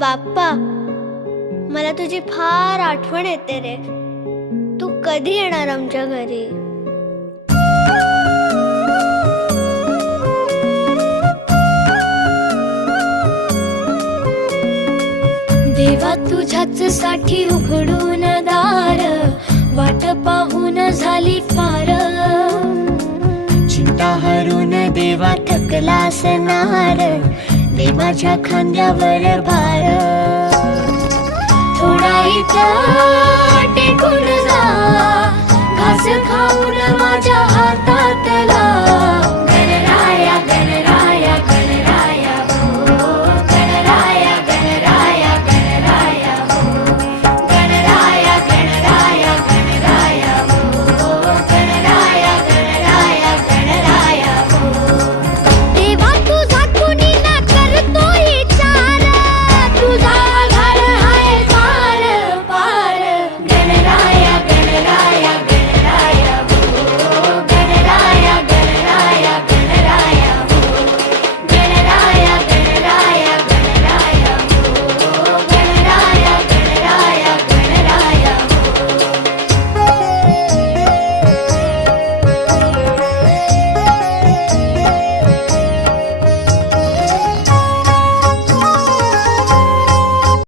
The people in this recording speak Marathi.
बाप्पा, मला तुझी फार आठवण येते रे. तू कधी येणार आमच्या घरी? देवा तुझ्याच साठी उघडून दार, वाट पाहून झाली फार. चिंता हरून देवा थकला असणार, दे माझ्या खांद्यावर भार. थोडा इथं टेकून जा, घास खाऊन माझ्या हातातला.